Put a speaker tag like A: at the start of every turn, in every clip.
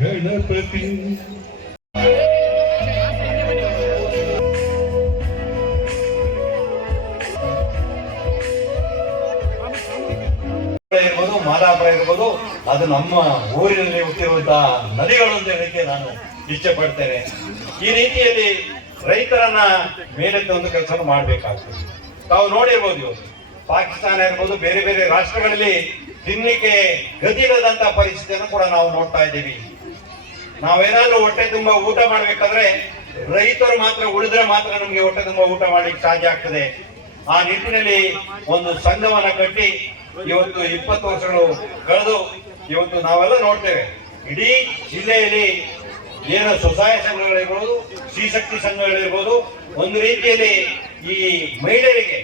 A: ಗಣಪತಿ
B: ಇರ್ಬೋದು ಮಾದಾಪುರ ಇರ್ಬೋದು ಅದು ನಮ್ಮ ಊರಿನಲ್ಲಿ ಹುಟ್ಟಿರುವಂತಹ ನದಿಗಳು ಅಂತ ಹೇಳಲಿಕ್ಕೆ ನಾನು ಇಚ್ಛೆ ಪಡ್ತೇನೆ. ಈ ರೀತಿಯಲ್ಲಿ ರೈತರನ್ನ ಮೇಲೆತ್ತ ಒಂದು ಕೆಲಸವನ್ನು ಮಾಡಬೇಕಾಗ್ತದೆ. ತಾವು ನೋಡಿರ್ಬೋದು, ಪಾಕಿಸ್ತಾನ ಇರ್ಬೋದು ಬೇರೆ ಬೇರೆ ರಾಷ್ಟ್ರಗಳಲ್ಲಿ ತಿನ್ನಲಿಕ್ಕೆ ಗತಿಯಿಲ್ಲದಂತ ಪರಿಸ್ಥಿತಿಯನ್ನು ಕೂಡ ನಾವು ನೋಡ್ತಾ ಇದ್ದೀವಿ. ನಾವೇನಾದ್ರೂ ಹೊಟ್ಟೆ ತುಂಬಾ ಊಟ ಮಾಡ್ಬೇಕಾದ್ರೆ ರೈತರು ಮಾತ್ರ ಉಳಿದ್ರೆ ಮಾತ್ರ ನಮ್ಗೆ ಹೊಟ್ಟೆ ತುಂಬಾ ಊಟ ಮಾಡ್ಲಿಕ್ಕೆ ಸಾಧ್ಯ ಆಗ್ತದೆ. ಆ ನಿಟ್ಟಿನಲ್ಲಿ ಒಂದು ಸಂಘವನ್ನ ಕಟ್ಟಿ ಇವತ್ತು ಇಪ್ಪತ್ತು ವರ್ಷಗಳು ಕಳೆದು ಇವತ್ತು ನಾವೆಲ್ಲ ನೋಡ್ತೇವೆ. ಇಡೀ ಜಿಲ್ಲೆಯಲ್ಲಿ ಏನು ಸ್ವಸಹಾಯ ಸಂಘಗಳಿರ್ಬೋದು ಸ್ತ್ರೀಶಕ್ತಿ ಸಂಘಗಳಿರ್ಬೋದು ಒಂದು ರೀತಿಯಲ್ಲಿ ಈ ಮಹಿಳೆಯರಿಗೆ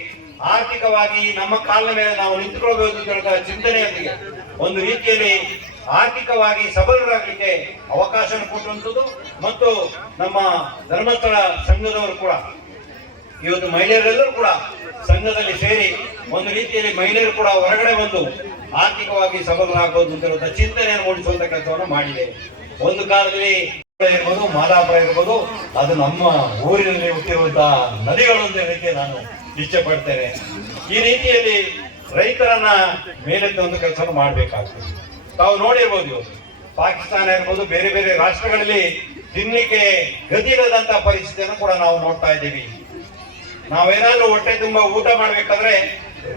B: ಆರ್ಥಿಕವಾಗಿ ನಮ್ಮ ಕಾಲದ ಮೇಲೆ ನಾವು ನಿಂತ್ಕೊಳ್ಬೇಕು ಅಂತ ಚಿಂತನೆಯೊಂದಿಗೆ, ಒಂದು ರೀತಿಯಲ್ಲಿ ಆರ್ಥಿಕವಾಗಿ ಸಬಲರಾಗಲಿಕ್ಕೆ ಅವಕಾಶ ಕೊಟ್ಟುವಂಥದ್ದು ಮತ್ತು ನಮ್ಮ ಧರ್ಮಸ್ಥಳ ಸಂಘದವರು ಕೂಡ, ಇವತ್ತು ಮಹಿಳೆಯರೆಲ್ಲರೂ ಕೂಡ ಸಂಘದಲ್ಲಿ ಸೇರಿ ಒಂದು ರೀತಿಯಲ್ಲಿ ಮಹಿಳೆಯರು ಕೂಡ ಹೊರಗಡೆ ಬಂದು ಆರ್ಥಿಕವಾಗಿ ಸಬಲರಾಗಬಹುದು ಅಂತ ಚಿಂತನೆಯನ್ನು ಮೂಡಿಸುವಂತ ಕೆಲಸವನ್ನು ಮಾಡಿದೆ. ಒಂದು ಕಾಲದಲ್ಲಿ ಇರ್ಬೋದು ಮಾದಾಪುರ ಇರ್ಬೋದು, ಅದು ನಮ್ಮ ಊರಿನಲ್ಲಿ ಹುಟ್ಟಿರುವಂತಹ ನದಿಗಳು ಅಂತ ಹೇಳಿಕೆ ನಾನು ಇಚ್ಛೆ ಪಡ್ತೇನೆ ಈ ರೀತಿಯಲ್ಲಿ ರೈತರನ್ನ ಮೇಲೆತ್ತ ಒಂದು ಕೆಲಸವನ್ನು ಮಾಡಬೇಕಾಗ್ತದೆ. ತಾವು ನೋಡಿರ್ಬೋದು ಪಾಕಿಸ್ತಾನ ಇರ್ಬೋದು, ಬೇರೆ ಬೇರೆ ರಾಷ್ಟ್ರಗಳಲ್ಲಿ ತಿನ್ನಲಿಕ್ಕೆ ಗತಿಯಿಲ್ಲದಂತ ಪರಿಸ್ಥಿತಿಯನ್ನು ಕೂಡ ನಾವು ನೋಡ್ತಾ ಇದ್ದೀವಿ. ನಾವೇನಾದ್ರೂ ಹೊಟ್ಟೆ ತುಂಬಾ ಊಟ ಮಾಡ್ಬೇಕಾದ್ರೆ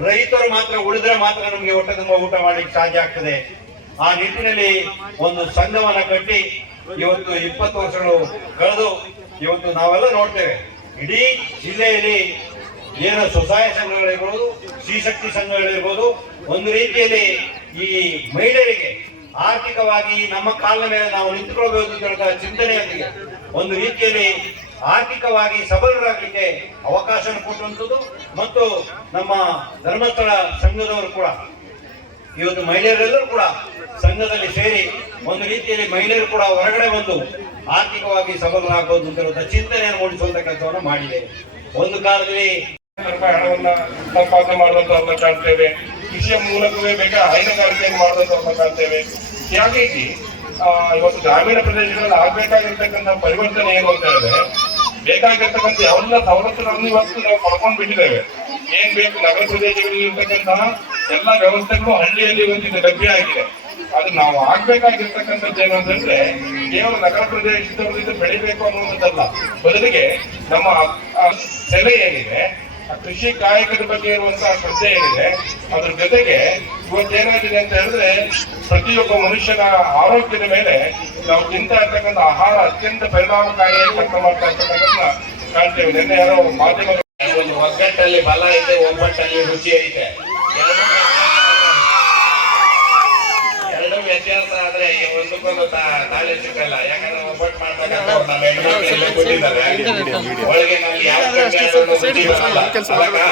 B: ರೈತರು ಮಾತ್ರ ಉಳಿದ್ರೆ ಮಾತ್ರ ನಮಗೆ ಹೊಟ್ಟೆ ತುಂಬಾ ಊಟ ಮಾಡ್ಲಿಕ್ಕೆ ಸಾಧ್ಯ ಆಗ್ತದೆ. ಆ ನಿಟ್ಟಿನಲ್ಲಿ ಒಂದು ಸಂಘವನ್ನ ಕಟ್ಟಿ ಇವತ್ತು ಇಪ್ಪತ್ತು ವರ್ಷಗಳು ಕಳೆದು ಇವತ್ತು ನಾವೆಲ್ಲ ನೋಡ್ತೇವೆ. ಇಡೀ ಜಿಲ್ಲೆಯಲ್ಲಿ ಏನು ಸ್ವಸಹಾಯ ಸಂಘಗಳಿರ್ಬೋದು ಶ್ರೀಶಕ್ತಿ ಸಂಘಗಳಿರ್ಬೋದು ಒಂದು ರೀತಿಯಲ್ಲಿ ಈ ಮಹಿಳೆಯರಿಗೆ ಆರ್ಥಿಕವಾಗಿ ನಮ್ಮ ಕಾಲದ ಮೇಲೆ ನಾವು ನಿಂತುಕೊಳ್ಬೇಕು ಅಂತ ಚಿಂತನೆಯೊಂದಿಗೆ ಒಂದು ರೀತಿಯಲ್ಲಿ ಆರ್ಥಿಕವಾಗಿ ಸಬಲರಾಗಲಿಕ್ಕೆ ಅವಕಾಶ ಕೊಟ್ಟುವಂಥದ್ದು ಮತ್ತು ನಮ್ಮ ಧರ್ಮಸ್ಥಳ ಸಂಘದವರು ಕೂಡ ಇವತ್ತು ಮಹಿಳೆಯರೆಲ್ಲರೂ ಕೂಡ ಸಂಘದಲ್ಲಿ ಸೇರಿ ಒಂದು ರೀತಿಯಲ್ಲಿ ಮಹಿಳೆಯರು ಕೂಡ ಹೊರಗಡೆ ಬಂದು ಆರ್ಥಿಕವಾಗಿ ಸಬಲರಾಗಬಹುದು ಅಂತ ಚಿಂತನೆಯನ್ನು ಮೂಡಿಸುವಂತ ಕೆಲಸವನ್ನು ಮಾಡಿದೆ. ಒಂದು ಕಾಲದಲ್ಲಿ
C: ಹಣವನ್ನ ಸಂಪಾದನೆ ಅಂತ ಕಾಣ್ತೇವೆ. ಕೃಷಿಯ ಮೂಲಕವೇ ಬೇಕಾ ಹೈನುಗಾರಿಕೆಯನ್ನು ಅಂತ ಕಾಣ್ತೇವೆ. ಹೀಗಾಗಿ ಇವತ್ತು ಗ್ರಾಮೀಣ ಪ್ರದೇಶಗಳಲ್ಲಿ ಆಗ್ಬೇಕಾಗಿರ್ತಕ್ಕಂಥ ಪರಿವರ್ತನೆ ಏನು ಅಂತ ಹೇಳಿದ್ರೆ, ಬೇಕಾಗಿರ್ತಕ್ಕಂಥ ಎಲ್ಲ ಸವಲತ್ತುಗಳನ್ನು ಇವತ್ತು ನಾವು ಪಡ್ಕೊಂಡು ಬಿಟ್ಟಿದ್ದೇವೆ ಏನ್ ಬೇಕು ನಗರ ಪ್ರದೇಶಗಳಲ್ಲಿ ಇರ್ತಕ್ಕಂತಹ ಎಲ್ಲ ವ್ಯವಸ್ಥೆಗಳು ಹಳ್ಳಿಯಲ್ಲಿ ಇವತ್ತಿನ ಲಭ್ಯ ಆಗಿದೆ. ಅದು ನಾವು ಆಗ್ಬೇಕಾಗಿರ್ತಕ್ಕಂಥದ್ದು ಏನು ಅಂತಂದ್ರೆ, ಕೇವಲ ನಗರ ಪ್ರದೇಶದವರಿಂದ ಬೆಳಿಬೇಕು ಅನ್ನೋದಲ್ಲ ಬದಲಿಗೆ ನಮ್ಮ ಸೆಲೆ ಏನಿದೆ, ಆ ಕೃಷಿ ಕಾಯಕದ ಬಗ್ಗೆ ಇರುವಂತಹ ಶ್ರದ್ಧೆ ಏನಿದೆ, ಅದ್ರ ಜೊತೆಗೆ ಇವತ್ತೇನಾಗಿದೆ ಅಂತ ಹೇಳಿದ್ರೆ, ಪ್ರತಿಯೊಬ್ಬ ಮನುಷ್ಯನ ಆರೋಗ್ಯದ ಮೇಲೆ ನಾವು ತಿಂತಾ ಇರ್ತಕ್ಕಂಥ ಆಹಾರ ಅತ್ಯಂತ ಪರಿಣಾಮಕಾರಿಯಾಗಿ ಕೆಲಸ ಮಾಡ್ತಾ ಇರ್ತಕ್ಕಂಥ ಕಾಣ್ತೇವೆ. ನಿನ್ನೆ ಯಾರೋ ಮಾಧ್ಯಮ
D: ಒಂದು ಒಗ್ಗಟ್ಟಲ್ಲಿ ಬಲ ಐತೆ ಒಬ್ಬಟ್ಟಲ್ಲಿ ರುಚಿ ಐತೆ. ವ್ಯತ್ಯಾಸ ಆದ್ರೆ ಈ ಒಂದಕ್ಕೊಂದು ತಾ- ಸಿಕ್ಕಲ್ಲ. ಯಾಕಂದ್ರೆ ಒಬ್ಬಟ್ಟು ಮಾಡ್ತಕ್ಕಂಥವ್ರು ನಮ್ಮ ಹೆಣ್ಮಕ್ಳೆಲ್ಲ ಕೊಟ್ಟಿದ್ದಾರೆ ಯಾವ ರುಚಿ ಬರಲ್ಲ. ಅಲ್ವಾ?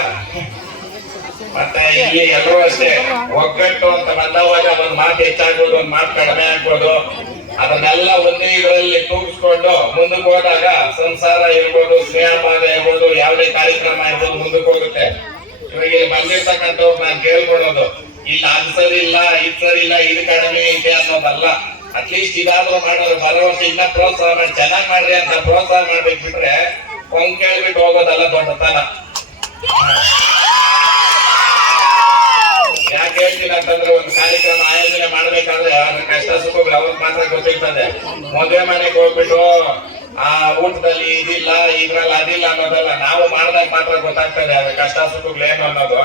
D: ಮತ್ತೆ ಇಲ್ಲಿ ಎಲ್ಲರೂ ಅಷ್ಟೇ. ಒಗ್ಗಟ್ಟು ಅಂತ ಬಂದವಾಗ ಒಂದ್ ಮಾತು ಹೆಚ್ಚಾಗ್ಬೋದು ಒಂದ್ ಮಾತು ಕಡಿಮೆ ಆಗ್ಬೋದು. ಅದನ್ನೆಲ್ಲ ಒಂದೇ ಇದರಲ್ಲಿ ತೂಗಿಸ್ಕೊಂಡು ಮುಂದಕ್ಕೆ ಹೋದಾಗ ಸಂಸಾರ ಇರ್ಬೋದು ಸ್ನೇಹಪಾದ ಇರ್ಬೋದು ಯಾವುದೇ ಕಾರ್ಯಕ್ರಮ ಇರ್ಬೋದು ಮುಂದಕ್ಕೆ ಹೋಗುತ್ತೆ. ಇವಾಗ ಇಲ್ಲಿ ಬಂದಿರ್ತಕ್ಕಂಥವ್ರು ನಾನು ಕೇಳ್ಕೊಳ್ಳೋದು. ಇಲ್ಲ ಅದ್ ಸರಿ ಇಲ್ಲ ಇದು ಸರಿ ಇಲ್ಲ, ಇದು ಕಡಿಮೆ ಇದೆ ಅನ್ನೋದಲ್ಲ. ಅಟ್ಲೀಸ್ಟ್ ಇದಾದ್ರೂ ಮಾಡೋರು ವರ್ಷ ಇನ್ನ ಪ್ರೋತ್ಸಾಹ ಮಾಡಿ ಚೆನ್ನಾಗಿ ಮಾಡ್ರಿ ಅಂತ ಪ್ರೋತ್ಸಾಹ ಮಾಡ್ಬೇಕು ಬಿಟ್ರೆ ಕೊಂಗ್ ಕೇಳ್ಬಿಟ್ಟು ಹೋಗೋದಲ್ಲ ದೊಡ್ಡತನ. ಯಾಕೆ ಹೇಳ್ತೀನಿ ಅಂತಂದ್ರೆ ಒಂದು ಕಾರ್ಯಕ್ರಮ ಆಯೋಜನೆ ಮಾಡ್ಬೇಕಾದ್ರೆ ಅದ್ರ ಕಷ್ಟ ಸುಖಗಳು ಅವ್ರಿಗೆ ಮಾತ್ರ ಗೊತ್ತಿರ್ತದೆ. ಮದುವೆ ಮನೆಗೆ ಹೋಗ್ಬಿಟ್ಟು ಆ ಊಟದಲ್ಲಿ ಇದಿಲ್ಲ, ಇದ್ರಲ್ಲಿ ಅದಿಲ್ಲ ಅನ್ನೋದಲ್ಲ ನಾವು ಮಾಡ್ದಾಗ ಮಾತ್ರ ಗೊತ್ತಾಗ್ತದೆ ಅದ್ರ ಕಷ್ಟ ಸುಖಗಳು ಏನು ಅನ್ನೋದು.